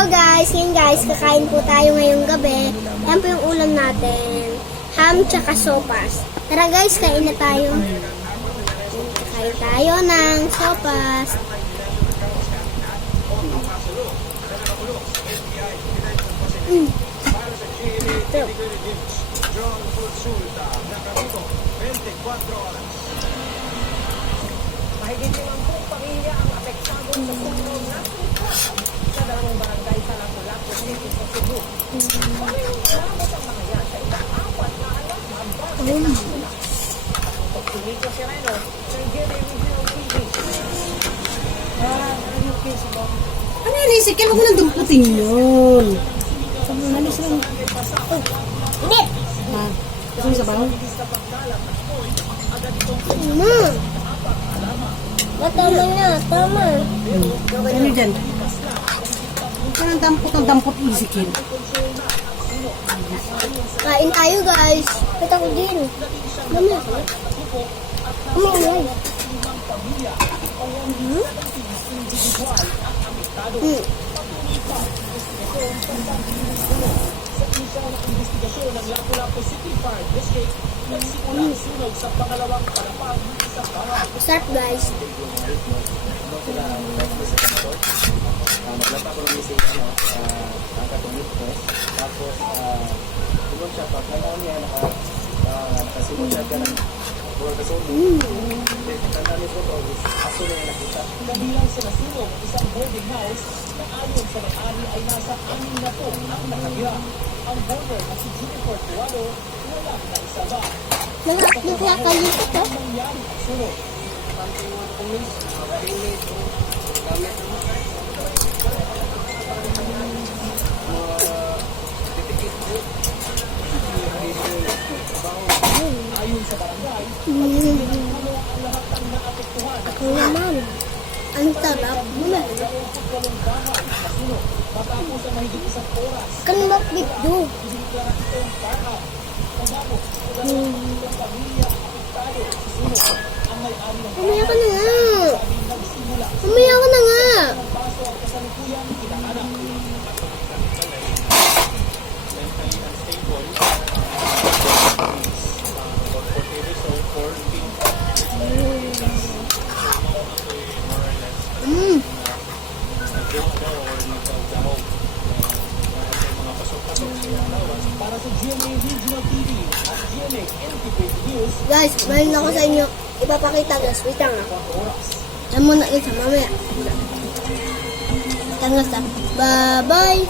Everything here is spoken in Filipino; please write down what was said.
Hello guys! Ngayon guys, kakain po tayo ngayong gabi. Yan po yung ulam natin. Ham tsaka sopas. Tara guys, kain na tayo. Kain tayo ng sopas. Ito. Mahigit 50 pamilya ang apektado sa sunog na sa dalawang barangay sa Lapu-Lapu City sa Cebu. Umabot ang mga yan sa ika-4 na anak na ambag. Pagpilito si Reno, Sir Jerry Regional TV. Ano yan, Isikin? Huwag mo nang dumputin yun. Alis lang. Hindi! Ha? Gusto mo sa baho? Tama na, tama. Ano dyan? Huwag ka nang dampot Isikin. Kain tayo guys. Kita ko din. Dami ako. Umay. Sarap guys. Naglata ko ng message niya, ang katong witness. Tapos, tulong siya, pag nanaw niya, nakasimon siya ka ng puro kasunod. Tanda niyo po, aso na yung nakita. Kabilang sa nasunog, isang boarding house na ayon sa may-ari ay nasa 6 na po ang nakabira. Ang boarder na si Jennifer Tuwalo, wala na isa ba? Nagkakalikot ko. Nangyari ang sunog. Ayon sa barangay, Ako naman. Ang sarap. Kan bakit do? Umaya ka na nga. Umaya ka na nga. para sa GMA Regional TV at GMA Integrated News, Guys, mayroon ako sa inyo. Ipapakita guys. Wait lang ah. Yan muna isa mamaya. Tangas ah. Bye-bye.